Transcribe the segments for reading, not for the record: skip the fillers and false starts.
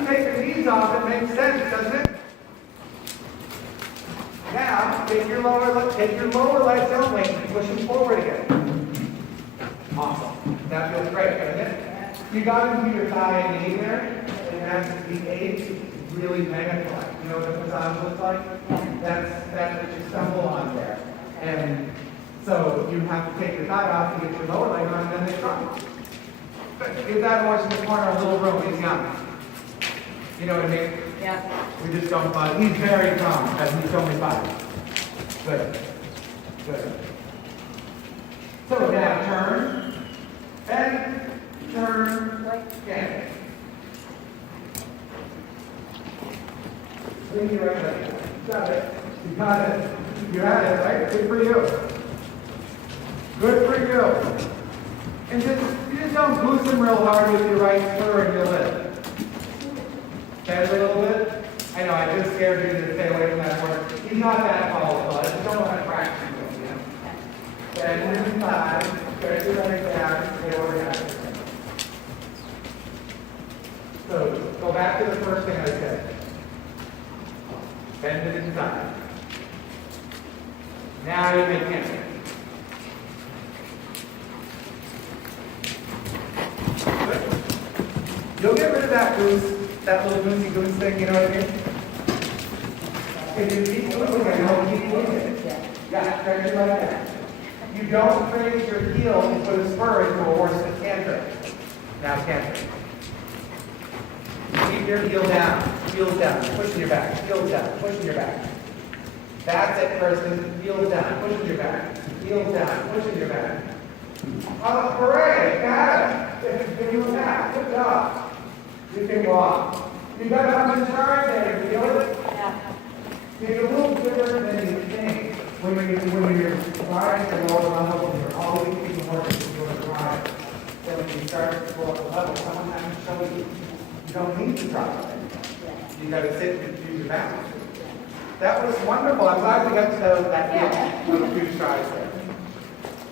you take the knees off, it makes sense, doesn't it? Now, take your lower legs only and push them forward again. Awesome. That feels great, doesn't it? You got into your thigh and knee there, and that's the eight really magnified. You know what the massage looks like? That's what you stumble on there. And so you have to take your thigh off to get your lower leg on, and then they drop. But give that horse in the corner a little room. He's young. You know what I mean? Yeah. We just don't bother. He's very calm, because he's only 5. Good. Good. So now turn, and turn, again. Swing your right leg. Got it. You got it. You had it, right? Good for you. Good for you. And you just don't boost him real hard with your right spur and your lip. Bend a little bit. I know, I just scared you to stay away from that horse. He's not that tall, but I just don't want to fraction with him. Bend his thigh, stretch your legs down, stay overhead. So, go back to the first thing I said. Bend it inside. Now you make him. Good. You'll get rid of that goose, that little goosey goose thing, you know what I mean? If you keep moving, you'll keep moving. Yeah, stretch your leg down. You don't raise your heel and put a spur into a horse that canter. Now canter. Keep your heel down, heels down, pushing your back, heels down, pushing your back. That's it, Kirsten. Heels down, pushing your back, heels down, pushing your back. Oh, hooray! Got it. Give you a tap. Good job. You can walk. You got a bunch of charge there. You feel it? Yeah. It's a little different than you think. When you're riding the lower level, and you're always keeping working to do a ride. So when you start to go up the level, someone has to show you. You don't need to drive. You got to sit and use your balance. That was wonderful. I'm glad we got to that little few strides there.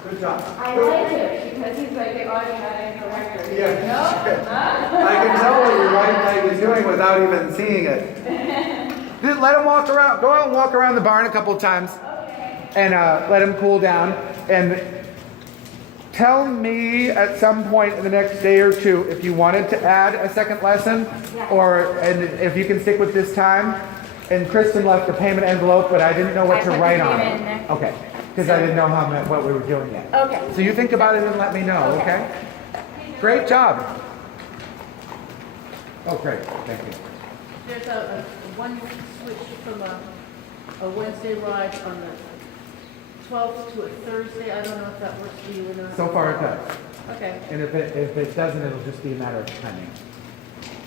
Good job. I like it because he's like the automatic director. Yeah. No? Huh? I can tell what your right leg is doing without even seeing it. Just let him walk around. Go out and walk around the barn a couple of times. Okay. And let him cool down. And tell me at some point in the next day or two if you wanted to add a second lesson, and if you can stick with this time. And Kristen left a payment envelope, but I didn't know what to write on it. Okay, because I didn't know what we were doing yet. Okay. So you think about it and let me know, okay? Great job. Oh, great. Thank you. There's a one switch from a Wednesday ride on the 12th to a Thursday. I don't know if that works for you or not. So far it does. Okay. And if it doesn't, it'll just be a matter of timing.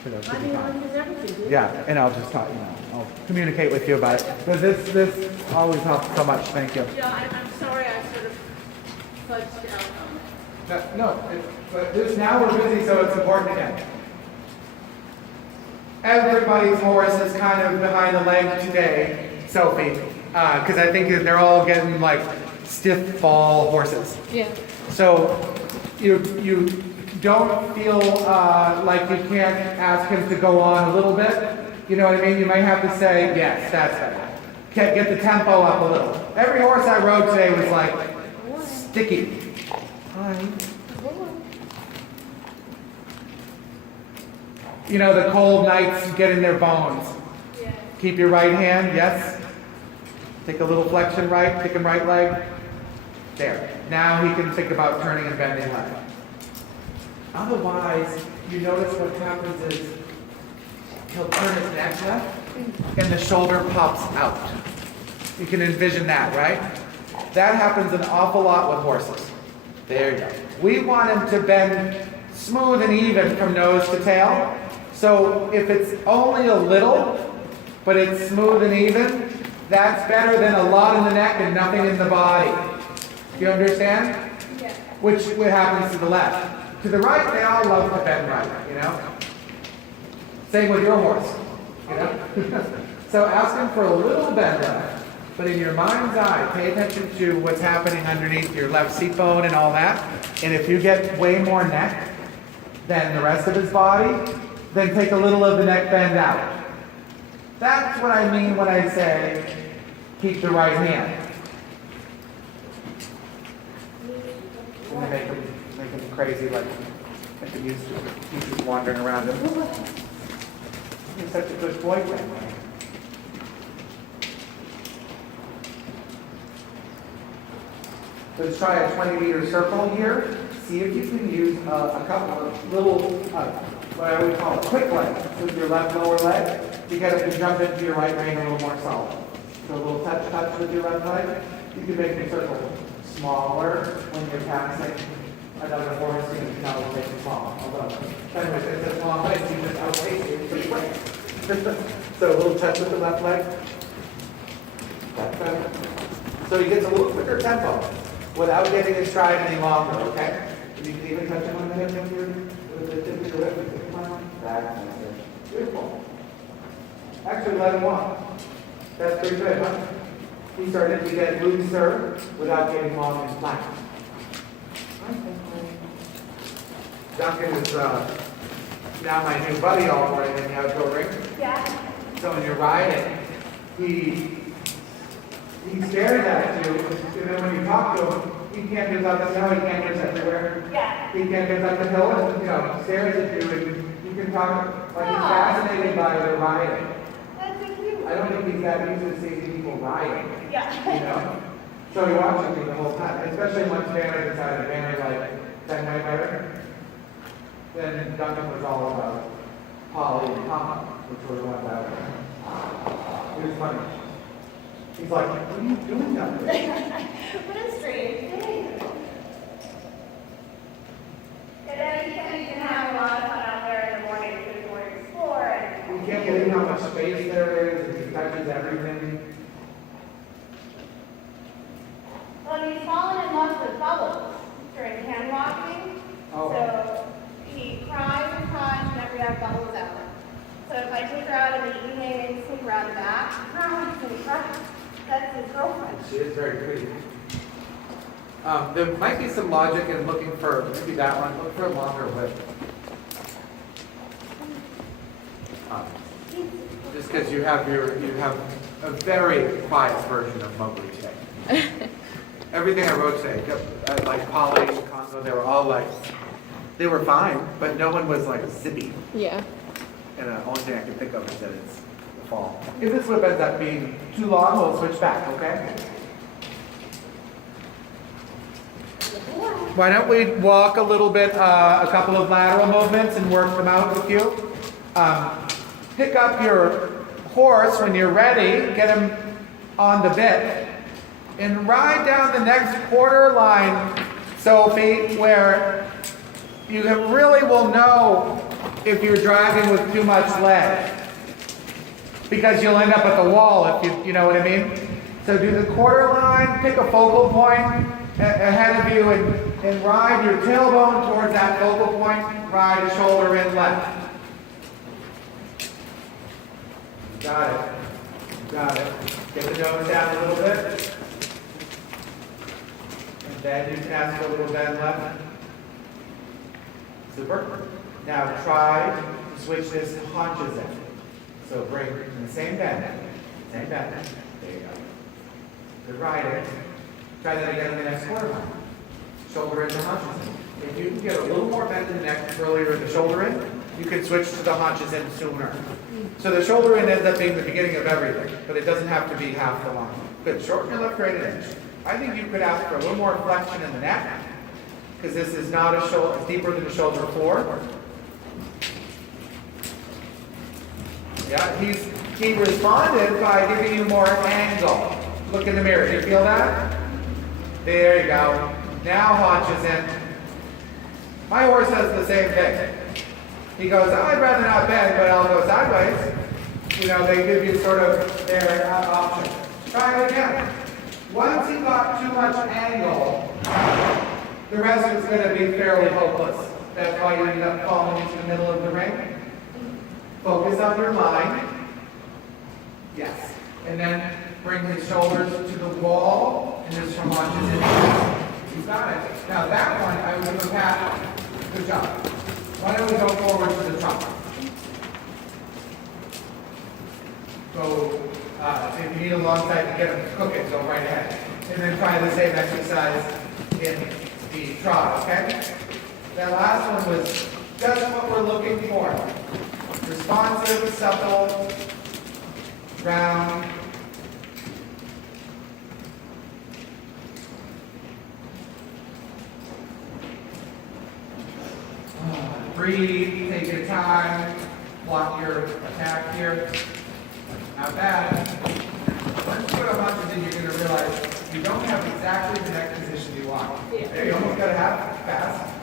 So that should I be mean, fine. is everything good? Yeah, and I'll just talk, I'll communicate with you about it. But this always helps so much. Thank you. Yeah, I'm sorry I sort of fudged out on it. No, but now we're busy, so it's important again. Everybody's horse is kind of behind the leg today, Sophie, because I think that they're all getting like stiff fall horses. Yeah. So you don't feel like you can't ask him to go on a little bit. You know what I mean? You might have to say, yes, that's better. Get the tempo up a little. Every horse I rode today was like sticky. You know, the cold nights get in their bones. Yeah. Keep your right hand, yes. Take a little flexion right, kick him right leg. There. Now he can think about turning and bending left. Otherwise, you notice what happens is he'll turn his neck left and the shoulder pops out. You can envision that, right? That happens an awful lot with horses. There you go. We want him to bend smooth and even from nose to tail. So if it's only a little, but it's smooth and even, that's better than a lot in the neck and nothing in the body. You understand? Yeah. Which happens to the left. To the right, they all love to bend right, you know? Same with your horse, you know? So ask him for a little bend left, but in your mind's eye, pay attention to what's happening underneath your left seat bone and all that. And if you get way more neck than the rest of his body, then take a little of the neck bend out. That's what I mean when I say keep the right hand. And make him crazy, like him used to. He's just wandering around. He's such a good boyfriend, right? Let's try a 20-meter circle here. See if you can use a couple of little, what I would call quick legs with your left lower leg. You get them to jump into your right rein a little more solid. So a little touch with your left leg. You can make the circle smaller when you're passing another horse. You can tell it's making small. Although, anyways, it's a small place. You just outpace it pretty quick. So a little touch with the left leg. That's better. So he gets a little quicker tempo without getting his stride any longer, okay? You can even touch him on the hip with the tip of your whip. Come on. That's it. Beautiful. Actually, let him walk. That's pretty good, huh? He started to get looser without getting long and flat. Duncan is now my new buddy all the way in the outdoor ring. Yeah. So when you're riding, he stares at you, and then when you talk to him, he can't get up the hill, he can't get everywhere. Yeah. He can't get up the hill, and stares at you, and you can talk like he's fascinated by the riding. That's so cute. I don't think he's that used to seeing people riding, Yeah. So he watches me the whole time, especially once Banner decided Banner like 10 way better. Then Duncan was all about Polly and Tom, which was one about it. It was funny. He's like, what are you doing down there? What a strange thing. And then you can have a lot of fun out there in the morning because you want to explore and You can't believe how much space there is, and he touches everything. well, he's fallen in love with bubbles during hand walking. Oh. So he cries and cries whenever we have bubbles out. So if I take her out in the evening and sneak around the back, he cries and he cries. That's his girlfriend. She is very pretty. There might be some logic in looking for, maybe that one, look for a longer whip. Just because you have a very quiet version of Mowgli today. Everything I wrote today, like Polly, Congo, they were all like, they were fine, but no one was like zippy. Yeah. And the only thing I can think of is that it's the fall. If this whip ends up being too long, we'll switch back, okay? Why don't we walk a little bit, a couple of lateral movements and work them out with you. Pick up your horse when you're ready, get him on the bit, and ride down the next quarter line, Sophie, where you really will know if you're driving with too much leg. Because you'll end up at the wall if you know what I mean. So do the quarter line, pick a focal point ahead of you and ride your tailbone towards that focal point, ride a shoulder in left. Got it. Got it. Get the nose down a little bit. And then you can ask for a little bend left. Super. Now try to switch this to haunches in. So bring in the same bend. Same bend. There you go. Good riding. Try that again in the next quarter line. Shoulder in to haunches in. If you can get a little more bend in the neck earlier in the shoulder in, you can switch to the haunches in sooner. So the shoulder in ends up being the beginning of everything, but it doesn't have to be half the line. Good. Shorten your left great inch. I think you could ask for a little more flexion in the neck, because this is not a shoulder, it's deeper than the shoulder floor. Yeah, he responded by giving you more angle. Look in the mirror. Do you feel that? There you go. Now haunches in. My horse does the same thing. He goes, I'd rather not bend, but I'll go sideways. You know, they give you sort of their option. Try it again. Once he got too much angle, the rest is going to be fairly hopeless. That's why you end up falling into the middle of the ring. Focus on your line. Yes. And then bring his shoulders to the wall and just from launches in. You got it. Now that one, I would give a pat. Good job. Why don't we go forward to the trunk? go, if you need a long time to get them cooking, go right ahead. And then try the same exercise in the trot, okay? That last one was just what we're looking for. Responsive, supple, round. Breathe, take your time, block your attack here. Not bad. Once you put a hunches in, you're going to realize you don't have exactly the neck position you want. There, you almost got to have it fast.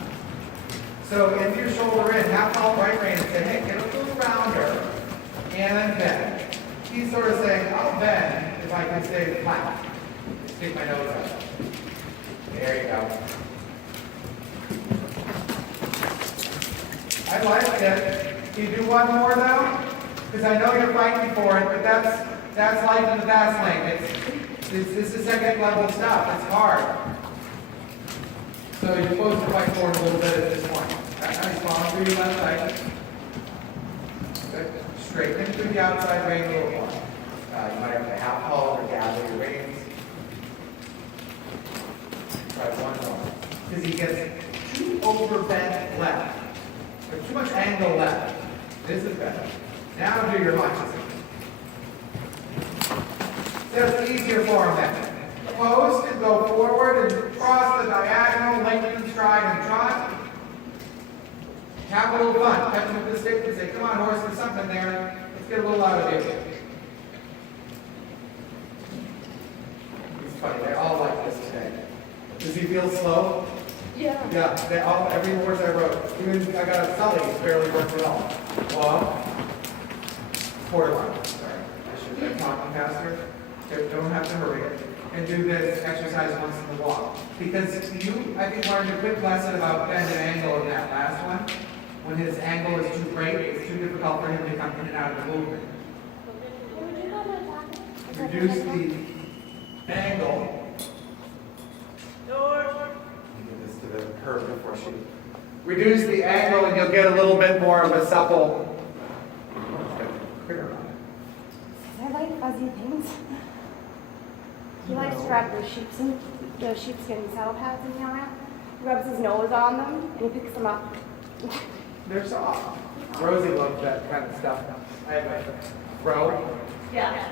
So if your shoulder in, half halt right rein and say, hey, get a little rounder and bend. He's sort of saying, I'll bend if I can stay flat. Stick my nose out. There you go. I like it. Can you do one more though? Because I know you're fighting for it, but that's life in the fast lane. This is second level stuff. It's hard. So you're supposed to fight for it a little bit at this point. Nice long through your left side. Good. Straighten through the outside rein a little more. You might have to half halt or gather your reins. Try one more. Because he gets too overbent left. There's too much angle left. This is better. Now do your hunches. Just easier for him then. Post and go forward and cross the diagonal, lengthen stride and trot. Have a little fun. Touch him with the stick and say, come on, horse, there's something there. Let's get a little out of you. It's funny, they all like this today. Does he feel slow? Yeah. Yeah, they all, every horse I rode. Even I got a Sully, it's barely worked at all. Well, quarterline, sorry. I should have been talking faster. Don't have to hurry it. And do this exercise once in the walk. Because you, I think, learned a quick lesson about bend and angle in that last one. When his angle is too great, it's too difficult for him to come in and out of the movement. Reduce the angle. Give this to the curve before she. Reduce the angle and you'll get a little bit more of a supple. I like fuzzy things. He likes to grab the sheepskin saddle pads in the around. He rubs his nose on them and he picks them up. They're soft. Rosie loves that kind of stuff. I have a row. Yeah.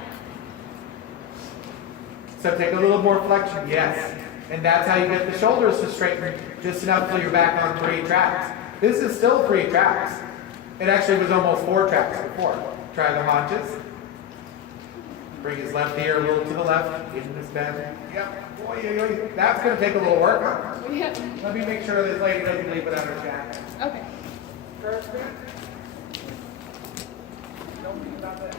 So take a little more flexion, yes. And that's how you get the shoulders to straighten just enough till you're back on 3 tracks. This is still 3 tracks. It actually was almost 4 tracks before. Try the haunches. Bring his left ear a little to the left, in this bend. Yep. Boy, that's going to take a little work, huh? Yeah. Let me make sure this lady doesn't leave it on her jacket. Okay. First bend. Don't think about that.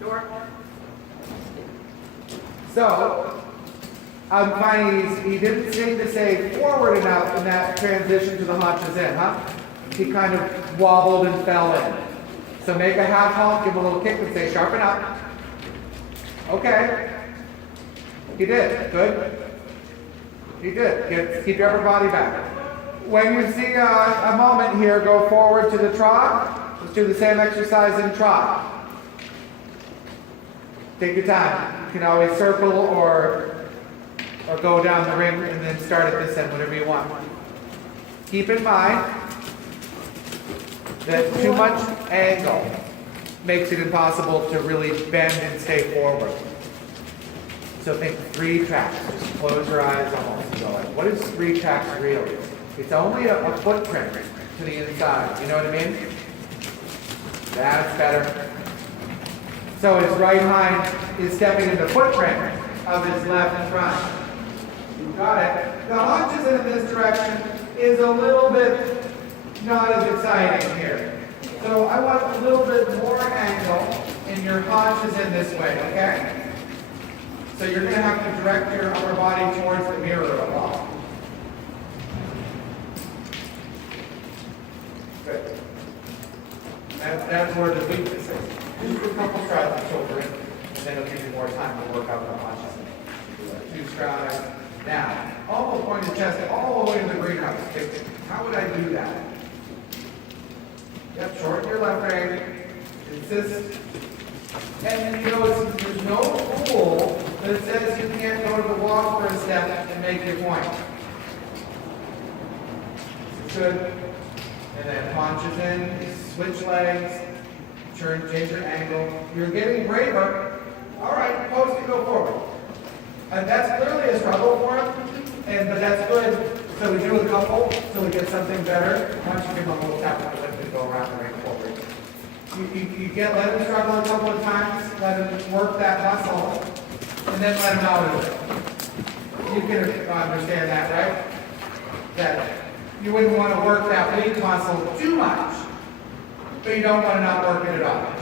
Door. So, I'm finding he didn't seem to say forward enough in that transition to the haunches in, huh? He kind of wobbled and fell in. So make a half halt, give him a little kick and say, sharpen up. Okay. He did. Good. He did. Keep your upper body back. When you see a moment here, go forward to the trot. Let's do the same exercise in trot. Take your time. You can always circle or go down the ring and then start at this end, whatever you want. Keep in mind that too much angle makes it impossible to really bend and stay forward. So think 3 tracks. Just close your eyes almost and go like, what is 3 tracks really? It's only a footprint to the inside. You know what I mean? That's better. So his right hind is stepping in the footprint of his left front. You got it. The haunches in this direction is a little bit not as exciting here. So I want a little bit more angle in your haunches in this way, okay? So you're going to have to direct your upper body towards the mirror a lot. Good. That's where the weakness is. Just do a couple strides of shoulder in, and then it'll give you more time to work out the haunches. 2 strides. Now, almost point the chest all the way to the greenhouse. How would I do that? It's just, and you know, there's no rule that says you can't go to the walk for a step and make your point. Good. And then punches in, switch legs, change your angle. You're getting braver. All right, post and go forward. And that's clearly a struggle for him, but that's good. So we do a couple, so we get something better. Once you give him a little tap on the lip and go around and right forward. Let him struggle a couple of times, let him work that muscle, and then let him out of it. You can understand that, right? That you wouldn't want to work that weak muscle too much, but you don't want to not work it at all.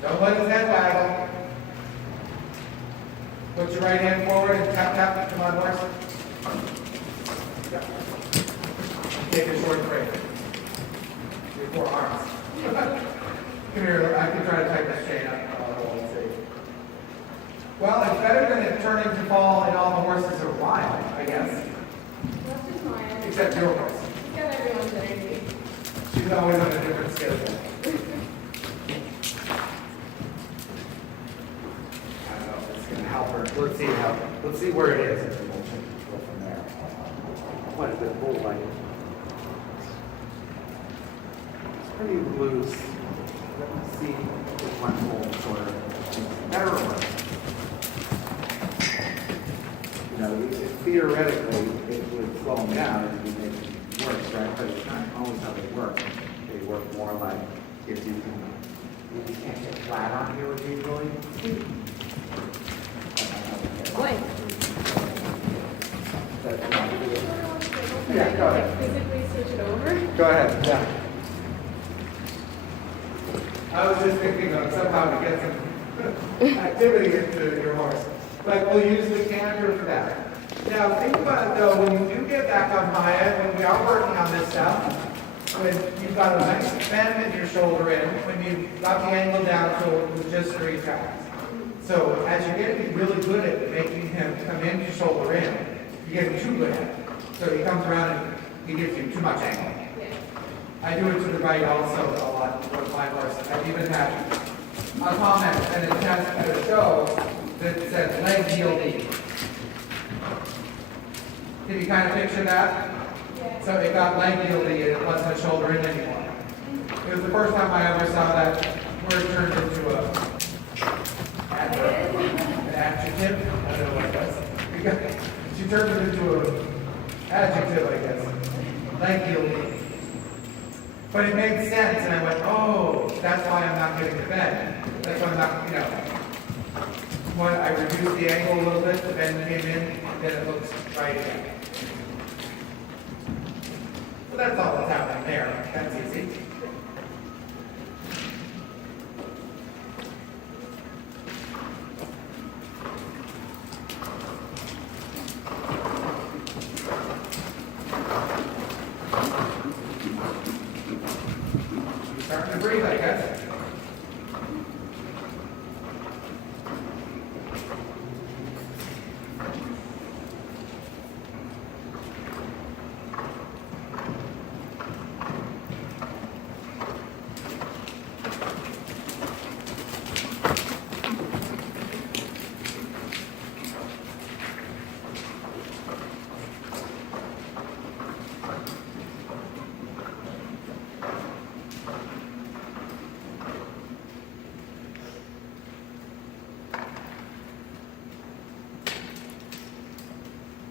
Don't let his head waggle. Put your right hand forward and tap, tap. Come on, horse. Yeah. Take a short break. Your forearms. Come here, I can try to tighten this chain up. Let's see. Well, it's better than it turning to fall and all the horses are wild, I guess. That's just mine. Except your horse. He's got everyone's energy. She's always on a different schedule. I don't know if it's going to help her. Let's see where it is, and then we'll go from there. Quite a bit bull like. It's pretty loose. Let me see if my whole sort of better or worse. You know, theoretically, it would slow them down and it would make it worse, right? But it's not always how they work. They work more like if you can't get flat on here usually. Boy. Yeah, go ahead. Physically switch it over. Go ahead, yeah. I was just thinking of somehow to get some activity into your horse. But we'll use the canter for that. Now, think about it though, when you do get back on Maya, when we are working on this stuff, when you've got a nice bend in your shoulder in, when you've got the angle down so it was just 3 tracks. So as you're getting really good at making him come into shoulder in, you're getting too good at it. So he comes around and he gives you too much angle. I do it to the right also a lot with my horse. I've even had a comment and a test at a show that said leg heel knee. Can you kind of picture that? Yeah. So it got leg heel knee and it wasn't a shoulder in anymore. It was the first time I ever saw that word turned into an adjective. I don't know what it was. She turned it into an adjective, I guess. Leg heel knee. But it made sense, and I went, oh, that's why I'm not getting the bend. That's why I'm not, you know. When I reduced the angle a little bit, the bend came in, and then it looks right again. So that's all that's happening there. That's easy. Starting to breathe, I guess.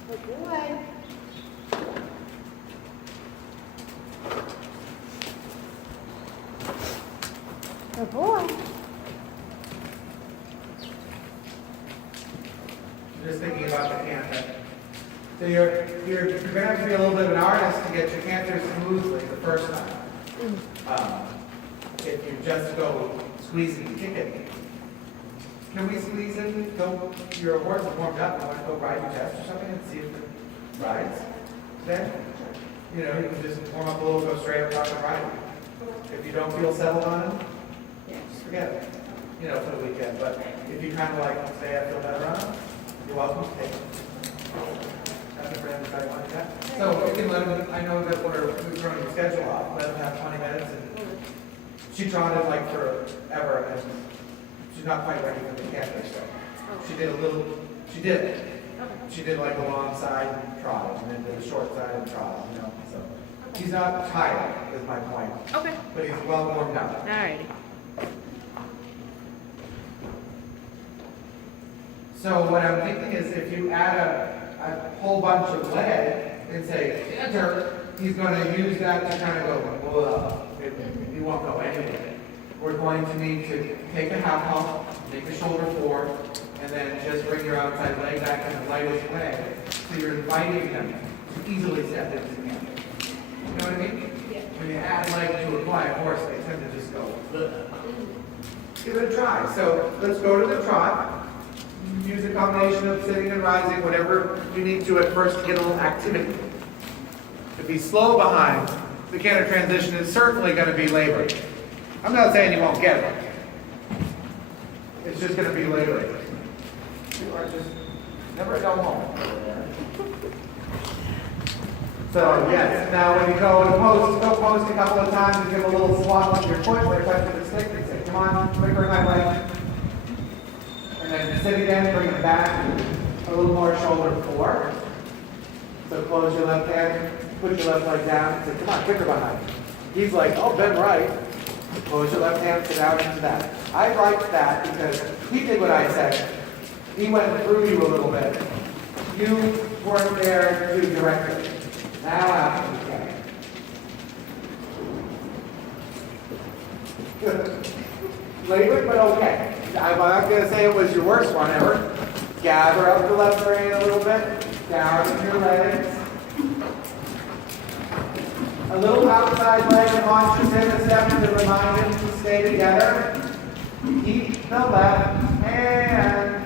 Good boy. Good boy. Just thinking about the canter. So you're going to have to be a little bit of an artist to get your canter smoothly the first time. If you just go squeezing and kicking. Can we squeeze in? Go, your horse is warmed up. You want to go ride your chest or something and see if it rides? Then, you know, you can just warm up a little, go straight up and ride. If you don't feel settled on him, just forget it. You know, for the weekend. But if you kind of like say, I feel better on him, you're welcome to take it. Nothing for him to decide on yet. So we can let him, I know that we're throwing the schedule off, let him have 20 minutes and she trotted like forever and she's not quite ready for the canter, so. She did a little, she did it. She did like a long side trot and then did a short side and trot, you know, so. He's not tired, is my point, Okay. but he's well warmed up. Alrighty. So what I'm thinking is if you add a whole bunch of lead and say, enter, he's gonna use that to kind of go, whoa, he won't go anywhere. We're going to need to take a half hump, make the shoulder forward, and then just bring your outside leg back in the lightest way. So you're inviting him to easily step into the canter. You know what I mean? Yeah. When you add leg to a quiet horse, they tend to just go, ugh. Give it a try. So let's go to the trot. Use a combination of sitting and rising, whatever you need to at first to get a little activity. If he's slow behind, the canter transition is certainly going to be labored. I'm not saying you won't get it. It's just going to be labored. You are just never go home. So yes, now when you go to post, go post a couple of times and give a little swap with your foot, like touch the stick and say, come on, quicker my leg. And then sit again, bring it back, a little more shoulder forward. So close your left hand, put your left leg down, and say, come on, quicker behind. He's like, oh, bend right. Close your left hand, sit down into that. I liked that because he did what I said. He went through you a little bit. You weren't there to direct it. Now after you can. Good. Labored, but okay. I'm not going to say it was your worst one ever. Gather up the left brain a little bit. Down in your legs. A little outside leg and haunches in a step to remind him to stay together. Keep the left hand.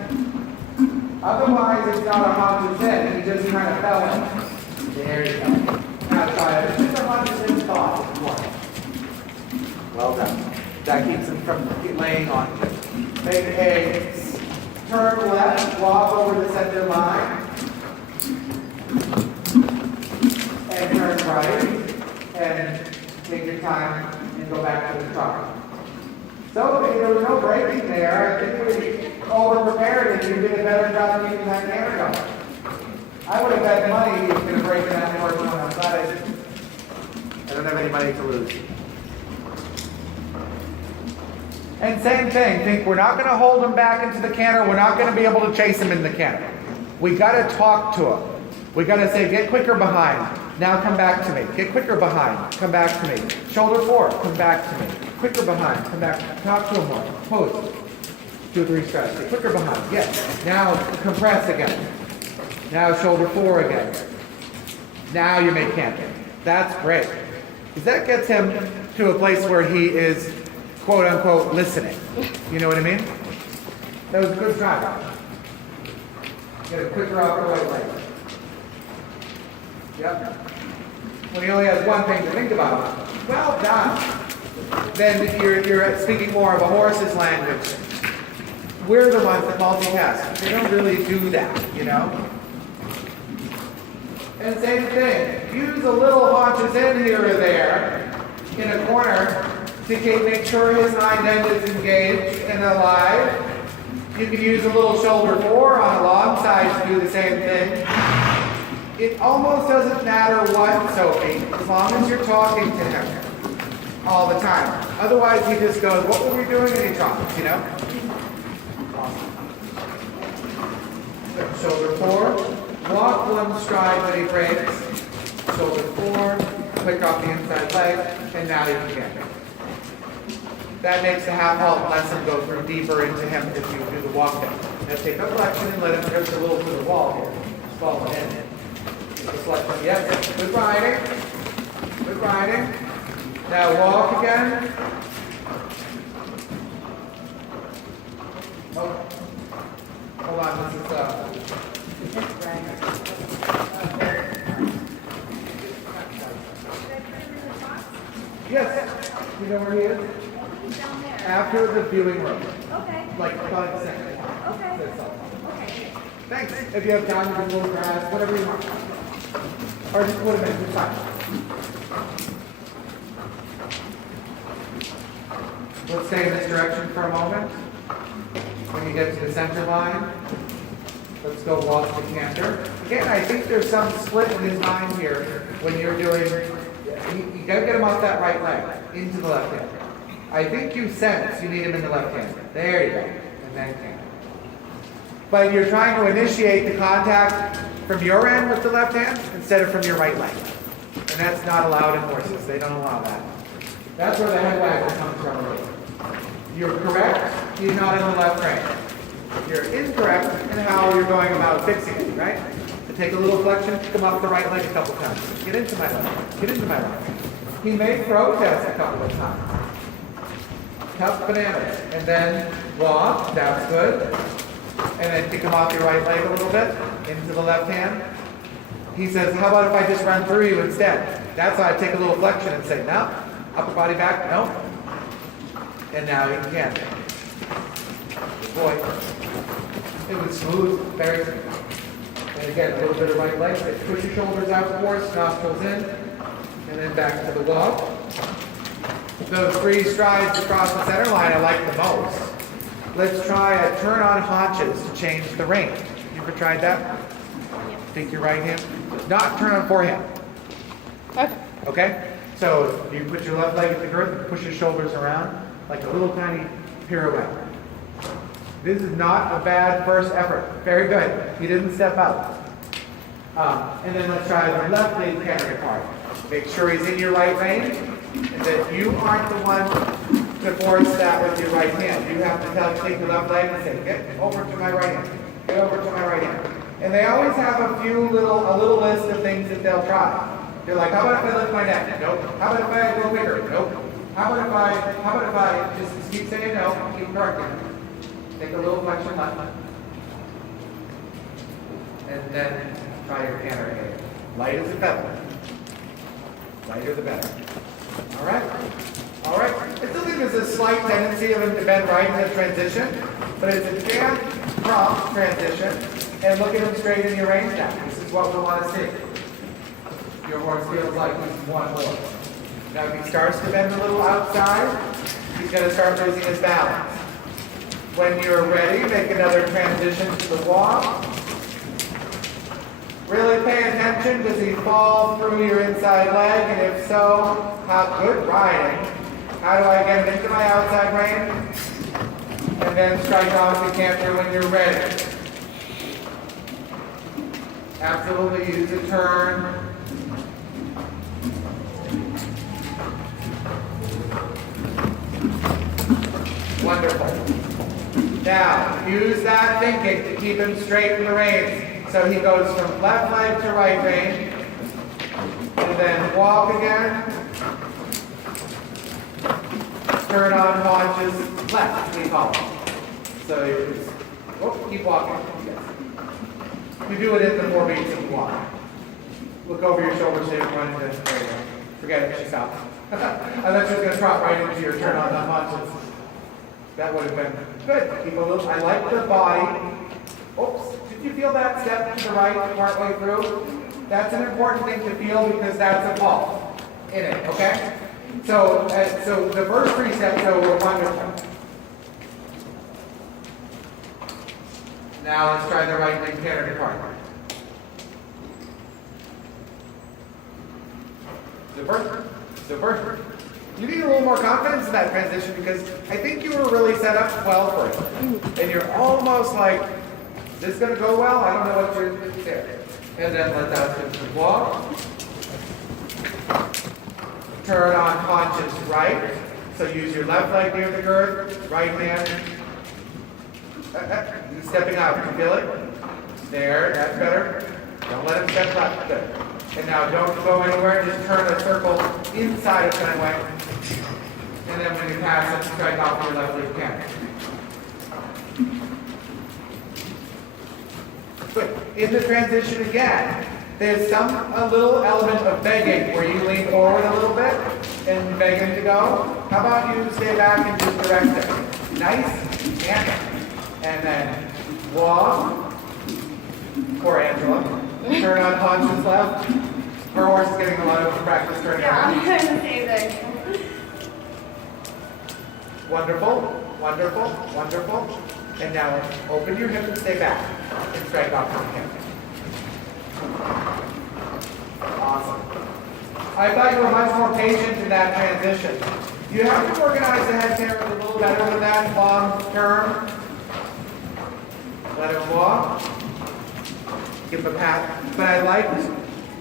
Otherwise, it's not a haunches in. He just kind of fell in. There you go. Now try it. It's just a haunches in thought if you want. Well done. That keeps him from laying on you. Make a turn left, walk over the center line. And turn right. And take your time and go back to the trot. So if there was no breaking there, I think we would be over-prepared and you did a better job of keeping that canter going. I would have bet money he was going to break in that first one outside. I don't have any money to lose. And same thing, think we're not going to hold him back into the canter. We're not going to be able to chase him in the canter. We got to talk to him. We got to say, get quicker behind. Now come back to me. Get quicker behind. Come back to me. Shoulder forward. Come back to me. Quicker behind. Come back. Talk to him more. Pose. 2 or 3 strides. Get quicker behind. Yes. Now compress again. Now shoulder forward again. Now you make canter. That's great. Because that gets him to a place where he is, quote unquote, listening. You know what I mean? That was a good try. Get it quicker off the right leg. Yep. When he only has one thing to think about, well done. Then you're speaking more of a horse's language. We're the ones that multitask. They don't really do that, you know? And same thing. Use a little haunches in here or there in a corner to make sure his hind end is engaged and alive. You can use a little shoulder forward on a long side to do the same thing. It almost doesn't matter what, Sophie, as long as you're talking to him all the time. Otherwise, he just goes, what were we doing? And he talks, you know? Awesome. So, shoulder forward. Walk one stride when he breaks. Shoulder forward. Click off the inside leg. And now you can get it. That makes the half halt lesson go through deeper into him if you do the walk down. Now take up flexion and let him drift a little to the wall here. Just follow it in. Flexion. Yes. Good riding. Good riding. Now walk again. Oh. Hold on, this is Yes. You know where he is? Down there. After the viewing room. Okay. Like 5 seconds. Okay. That's all. Okay. Thanks. If you have time, you can move grass, whatever you want. Or just put them in, it's fine. Let's stay in this direction for a moment. When you get to the center line, let's go walk the canter. Again, I think there's some split in his mind here when you're doing, you gotta get him off that right leg, into the left hand. I think you sense you need him in the left hand. There you go. And then canter. But you're trying to initiate the contact from your end with the left hand instead of from your right leg. And that's not allowed in horses. They don't allow that. That's where the head waggle comes from. You're correct, he's not in the left rein. You're incorrect in how you're going about fixing it, right? To take a little flexion, come off the right leg a couple times. Get into my left, get into my left. He may protest a couple of times. Tough bananas. And then walk, that's good. And then kick him off your right leg a little bit, into the left hand. He says, how about if I just run through you instead? That's why I take a little flexion and say, no. Upper body back, no. And now you can. Good boy. It was smooth, very smooth. And again, a little bit of right leg. Push your shoulders out, force, nostrils in, and then back to the walk. Those 3 strides across the center line I like the most. Let's try a turn on haunches to change the rein. You ever tried that? Take your right hand. Not turn on forehand. Okay. Okay? So you put your left leg at the girth and push your shoulders around like a little tiny pirouette. This is not a bad first effort. Very good. You didn't step out. And then let's try the left leg canter depart. Make sure he's in your right rein and that you aren't the one to force that with your right hand. You have to take the left leg and say, get over to my right hand. Get over to my right hand. And they always have a little list of things that they'll try. They're like, how about if I lift my neck? Nope. How about if I go bigger? Nope. How about if I just keep saying no, keep correcting. Take a little flexion left. And then try your canter again. Light as a feather. Lighter the better. All right? All right? I still think there's a slight tendency of him to bend right in the transition, but it's a jam, prompt transition, and look at him straight in your range now. This is what we want to see. Your horse feels like he's one more. Now if he starts to bend a little outside, he's going to start losing his balance. When you're ready, make another transition to the walk. Really pay attention. Does he fall through your inside leg? And if so, how good riding. How do I get him into my outside rein? And then strike off the canter when you're ready. Absolutely use a turn. Wonderful. Now, use that thinking to keep him straight in the reins. So he goes from left leg to right rein, and then walk again. Turn on haunches left, we call it. So you just, keep walking. Yes. You do it in the 4 beats of the walk. Look over your shoulder so you can run into this. There you go. Forget it, she stopped. I thought she was going to drop right into your turn on the haunches. That would have been good. Keep a little, I like the body. Oops. Did you feel that step to the right partway through? That's an important thing to feel because that's a ball in it, okay? So the first 3 steps, though, were wonderful. Now let's try the right leg canter depart. Super. You need a little more confidence in that transition because I think you were really set up well for it. And you're almost like, is this going to go well? I don't know what you're there. And then let that just walk. Turn on haunches right. So use your left leg near the girth, right hand. Stepping out, you feel it? There, that's better. Don't let him step left. Good. And now don't go anywhere, just turn a circle inside of Fenway. And then when you pass it, strike off your left leg canter. Good. In the transition again, there's a little element of begging where you lean forward a little bit and beg him to go. How about you stay back and just direct him? Nice, canter. And then walk, Poor Angela. Turn on Ponch's left. Her horse is getting a lot of practice turning Yeah, I'm around. doing the same thing. Wonderful, wonderful, wonderful. And now open your hip and stay back. And strike off from hip. Awesome. I thought you were much more patient in that transition. You have to organize the head camera a little better with that long term. Let him walk. Give him a pat. But I liked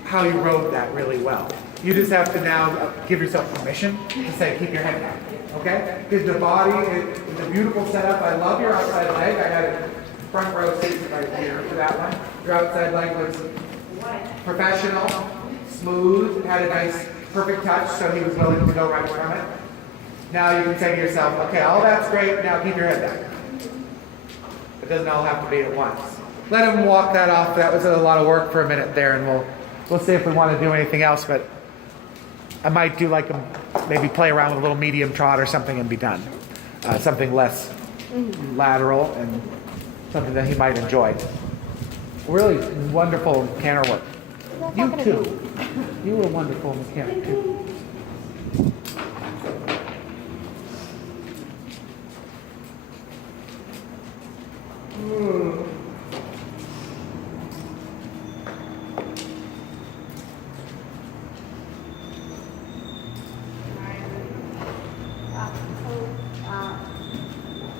how you rode that really well. You just have to now give yourself permission to say, keep your head down. Okay? Because the body is a beautiful setup. I love your outside leg. I had a front row seat right here for that one. Your outside leg was professional, smooth, had a nice, perfect touch, so he was willing to go right from it. Now you can say to yourself, okay, all that's great, now keep your head down. It doesn't all have to be at once. Let him walk that off. That was a lot of work for a minute there, and we'll see if we want to do anything else, but I might do like maybe play around with a little medium trot or something and be done. Something less lateral and something that he might enjoy. Really wonderful canter work. That's You not gonna too. be- You were wonderful mechanic too.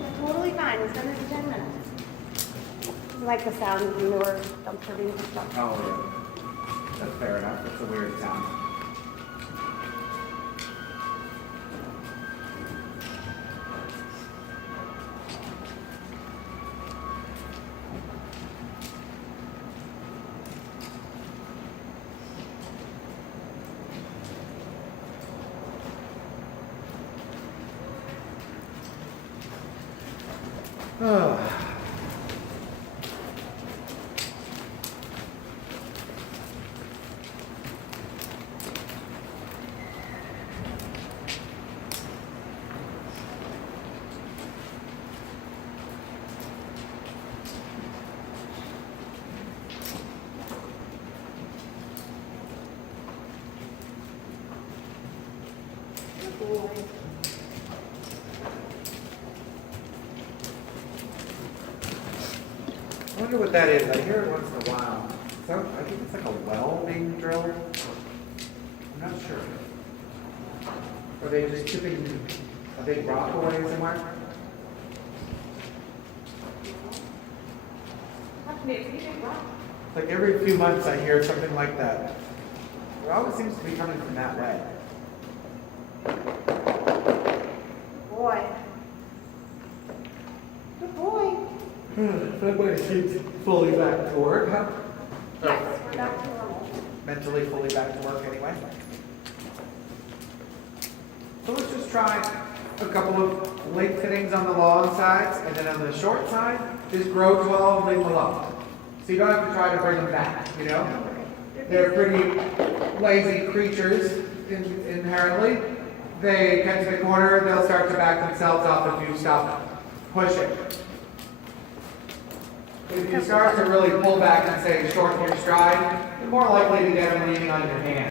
You're totally fine. It's gonna be 10 minutes. I like the sound of the newer dumpster being picked up. Oh, yeah. That's fair enough. That's a weird sound. Oh. I wonder what that is. I hear it once in a while. So I think it's like a well being drilled. I'm not sure. Are they just chipping a big rock away somewhere? Like every few months I hear something like that. It always seems to be coming from that way. Boy. Good boy. If everybody keeps fully back to work, huh? Yes, we're back to normal. Mentally fully back to work anyway. So let's just try a couple of late fittings on the long sides, and then on the short side, just grow 12, leave them alone. So you don't have to try to bring them back, you know? They're pretty lazy creatures inherently. They get to the corner, they'll start to back themselves up if you stop pushing. If you start to really pull back and say shorten your stride, you're more likely to get them leaning on your hand.